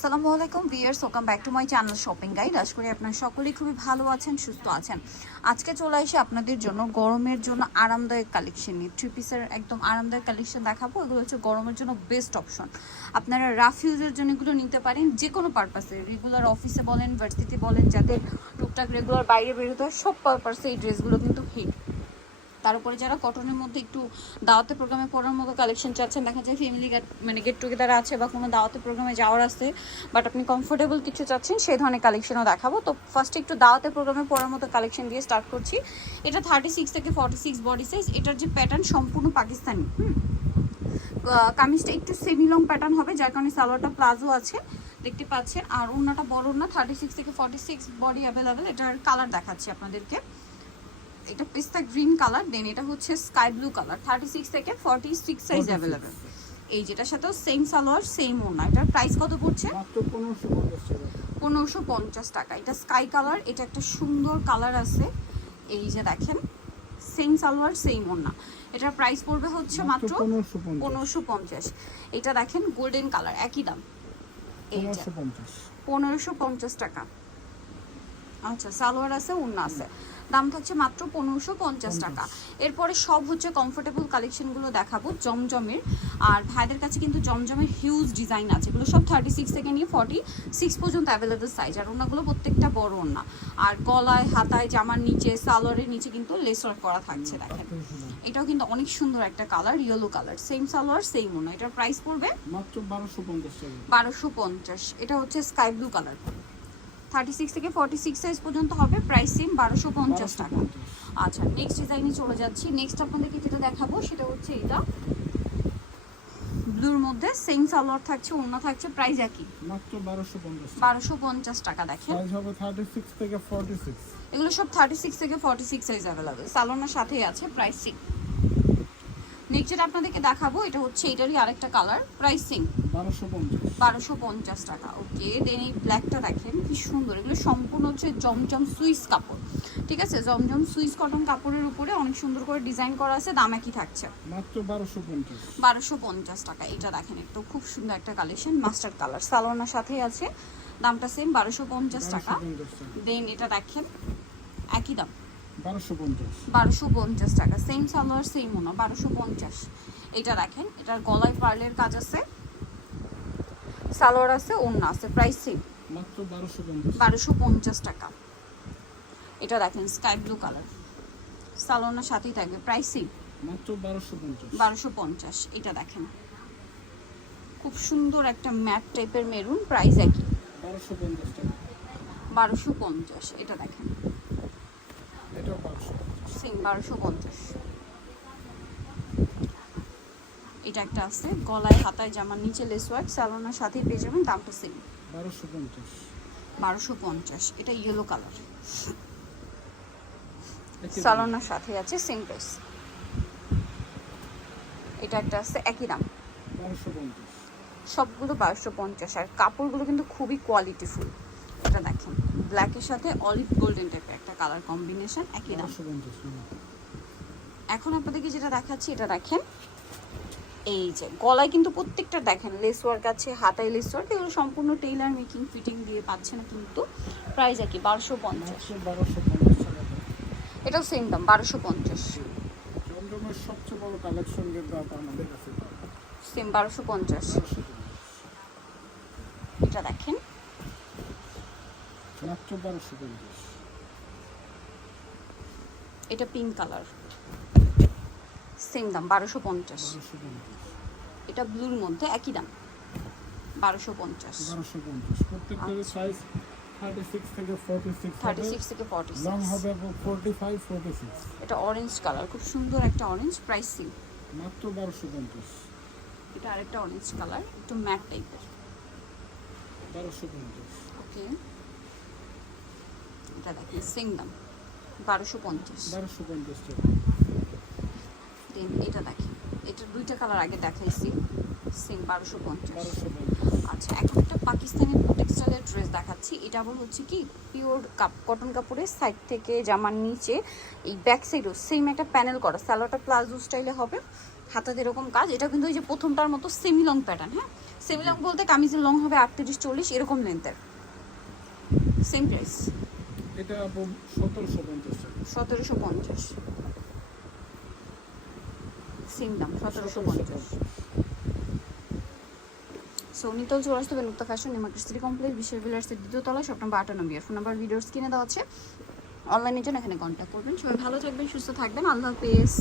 আসসালামু আলাইকুম viewers welcome back to my channel shopping guide আশা করি আপনারা সকলেই খুবই ভালো আছেন, সুস্থ আছেন। আজকে চলে এসে আপনাদের জন্য গরমের জন্য আরামদায়ক কালেকশন নিয়ে। থ্রি পিসের একদম আরামদায়ক কালেকশন দেখাবো। এগুলো হচ্ছে গরমের জন্য বেস্ট অপশন আপনারা রাফ ইউজের জন্য এগুলো নিতে পারেন যে কোনো পারপাসে রেগুলার অফিসে বলেন ভার্সিটি বলেন, যাদের টুকটাক রেগুলার বাইরে বেরোতে হয়, সব পারপাসে এই ড্রেসগুলো কিন্তু তার উপরে যারা কটনের মধ্যে একটু দাওয়াতে প্রোগ্রামে পড়ার মতো কালেকশন চাচ্ছেন, দেখা যায় ফ্যামিলি মানে গেট টুগেদার আছে বা কোনো দাওয়াতে প্রোগ্রামে যাওয়ার আছে বাট আপনি কমফোর্টেবল কিছু চাচ্ছেন, সেই ধরনের কালেকশনও দেখাবো। তো ফার্স্টে একটু দাওয়াতে প্রোগ্রামে পড়ার মতো কালেকশন দিয়ে স্টার্ট করছি। এটা থার্টি সিক্স থেকে ফর্টি সিক্স বডি সাইজ এটার যে প্যাটার্ন সম্পূর্ণ পাকিস্তানি, হুম? কামিজটা একটু সেমি লং প্যাটার্ন হবে, যার কারণে সালোয়ারটা প্লাজো আছে, দেখতে পাচ্ছেন। আর ওড়নাটা বড় ওড়না থার্টি সিক্স থেকে ফর্টি সিক্স বডি অ্যাভেলেবেল এটার কালার দেখাচ্ছি আপনাদেরকে। এটা পিস্তা গ্রিন কালার দেন এটা হচ্ছে sky blue colour thirty six থেকে ফর্টি সিক্স সাইজ অ্যাভেলেবেল এই যেটার সাথেও সেম সালোয়ার সেম ওনা এটার প্রাইস কত পড়ছে? পনেরোশো পঞ্চাশ টাকা। এটা স্কাই কালার এটা একটা সুন্দর কালার আছে। এই যে দেখেন সেম সালোয়ার সেম ওনা এটার প্রাইস পড়বে হচ্ছে মাত্র পনেরোশো পঞ্চাশ। এটা দেখেন গোল্ডেন কালার একই দাম। পনেরোশো পঞ্চাশ। টাকা। আচ্ছা সালোয়ার আছে উন্না আছে। দাম থাকছে মাত্র পনেরোশো পঞ্চাশ টাকা। এরপরে সব হচ্ছে কমফোর্টেবল কালেকশনগুলো দেখাবো জমজমের। আর ভাইদের কাছে কিন্তু জমজমের হিউজ ডিজাইন আছে। এগুলো সব থার্টি সিক্স থেকে নিয়ে ফর্টি সিক্স পর্যন্ত অ্যাভেলেবল সাইজ আর ওনাগুলো প্রত্যেকটা বড় ওনা আর গলায় হাতায় জামার নিচে সালোয়ারের নিচে কিন্তু লেস ওয়ার্ক করা থাকছে দেখেন। এটাও কিন্তু অনেক সুন্দর একটা colour yellow colour same salwar same ওনা এটার প্রাইস পড়বে মাত্র বারোশো পঞ্চাশ বারোশো পঞ্চাশ। এটা হচ্ছে sky blue colour thirty six থেকে ফর্টি সিক্স সাইজ পর্যন্ত হবে প্রাইস সেম বারোশো পঞ্চাশ টাকা। আচ্ছা নেক্সট ডিজাইনে চলে যাচ্ছি। নেক্সট আপনাদেরকে যেটা দেখাবো সেটা হচ্ছে এটা ব্লুর মধ্যে সেম সালোয়ার থাকছে অন্য থাকছে প্রাইস একই। মাত্র বারোশো পঞ্চাশ টাকা। দেখেন। সাইজ হবে থার্টি সিক্স থেকে ফর্টি সিক্স এগুলো সব থার্টি সিক্স থেকে ফর্টি সিক্স সাইজ অ্যাভেলেবেল সালোনার সাথেই আছে প্রাইস সিং নেক্সট যেটা আপনাদেরকে দেখাবো এটা হচ্ছে এটারই আরেকটা কালার প্রাইস বারোশো পঞ্চাশ। টাকা ওকে দেন এই ব্ল্যাকটা দেখেন কি সুন্দর। এগুলো সম্পূর্ণ হচ্ছে জমজম সুইস কাপড় ঠিক আছে? জমজম সুইস কটন কাপড়ের উপরে অনেক সুন্দর করে ডিজাইন করা আছে দাম একই থাকছে। মাত্র বারোশো পঞ্চাশ। বারোশো পঞ্চাশ টাকা এটা দেখেন একটু খুব সুন্দর একটা কালেকশন মাস্টার্ড কালার সালোনার সাথে আছে দামটা সেম বারোশো পঞ্চাশ টাকা। দেন এটা দেখেন একই দাম। বারোশো পঞ্চাশ। টাকা। সেম সালোয়ার সেম ওনা বারোশো পঞ্চাশ। এটা দেখেন এটার গলায় পার্লের কাজ আছে সালোয়ার আছে ওড়না আছে প্রাইস সেম বারোশো পঞ্চাশ। টাকা। এটা দেখেন স্কাই ব্লু কালার সালোনার সাথেই থাকবে প্রাইস সেম বারোশো পঞ্চাশ। এটা দেখেন। খুব সুন্দর একটা ম্যাট টাইপের মেরুন প্রাইস একই। বারোশো পঞ্চাশ এটা দেখেন। বারোশো পঞ্চাশ। এটা একটা আছে গলায় হাতায় জামার নিচে লেস ওয়ার্ক সালোনার সাথেই পেয়ে যাবেন দামটা সেম বারোশো পঞ্চাশ। বারোশো পঞ্চাশ এটা ইয়েলো কালার সালোনার সাথে আছে সেম প্রাইস এটা একটা আছে একই দাম। সবগুলো বারোশো পঞ্চাশ আর কাপড়গুলো কিন্তু খুবই কোয়ালিটিফুল এটা দেখেন। ব্ল্যাকের সাথে অলিভ গোল্ডেন টাইপের একটা কালার কম্বিনেশন একই দাম। এখন আপনাদেরকে যেটা দেখাচ্ছি এটা দেখেন। এই যে গলায় কিন্তু প্রত্যেকটা দেখেন লেস ওয়ার্ক আছে হাতায় লেস ওয়ার্ক এগুলো সম্পূর্ণ টেইলার মেকিং ফিটিং দিয়ে পাচ্ছে না কিন্তু প্রাইস একই বারোশো পঞ্চাশ। বারোশো পঞ্চাশ এটাও সেম দাম বারোশো পঞ্চাশ। সবচেয়ে বড় কালেকশন কিন্তু আমাদের কাছে। সেম বারোশো পঞ্চাশ। এটা দেখেন। মাত্র বারোশো পঞ্চাশ। এটা পিঙ্ক কালার সেম দাম বারোশো পঞ্চাশ। এটা ব্লুর মধ্যে একই দাম। বারোশো পঞ্চাশ। বারোশো পঞ্চাশ। প্রত্যেকটার সাইজ থার্টি সিক্স থেকে ফোর্টি সিক্স থার্টি সিক্স থেকে ফর্টি লং হবে ফোর্টি ফাইভ ফোর্টি সিক্স এটা অরেঞ্জ কালার খুব সুন্দর একটা অরেঞ্জ প্রাইস সিম মাত্র বারোশো পঞ্চাশ। এটা আরেকটা অরেঞ্জ কালার একটু ম্যাট টাইপের বারোশো পঞ্চাশ। ওকে এটা দেখেন সেম দাম বারোশো পঞ্চাশ। বারোশো পঞ্চাশ দেন এটা দেখেন এটা দুইটা কালার আগে দেখাইছি সেম বারোশো পঞ্চাশ। আচ্ছা এখন একটা পাকিস্তানি টেক্সটাইলের ড্রেস দেখাচ্ছি এটা আবার হচ্ছে কি পিওর কাপ কটন কাপড়ের সাইড থেকে জামার নিচে এই ব্যাক সাইডও সেম একটা প্যানেল করা সালোয়ারটা প্লাজো স্টাইলে হবে হাতাতে এরকম কাজ এটা কিন্তু এই যে প্রথমটার মতো সেমি লং প্যাটার্ন হ্যাঁ? সেমি লং বলতে কামিজের লং হবে আটত্রিশ চল্লিশ এরকম লেন্থের সেম প্রাইস এটা সতেরোশো পঞ্চাশ সতেরোশো পঞ্চাশ। সেম দাম সতেরোশো পঞ্চাশ। সো নিতল চলে আসতে ফ্যাশন নিমার্কেট সিটি কমপ্লেক্স বিশ্বের বিলার্সের দ্বিতীয় তলায় শপ নাম্বার বিয়ার ফোন নাম্বার ভিডিওস কিনে দেওয়া আছে। অনলাইনের জন্য এখানে কন্ট্যাক্ট করবেন। সবাই ভালো থাকবেন সুস্থ থাকবেন। আল্লাহ হাফেজ।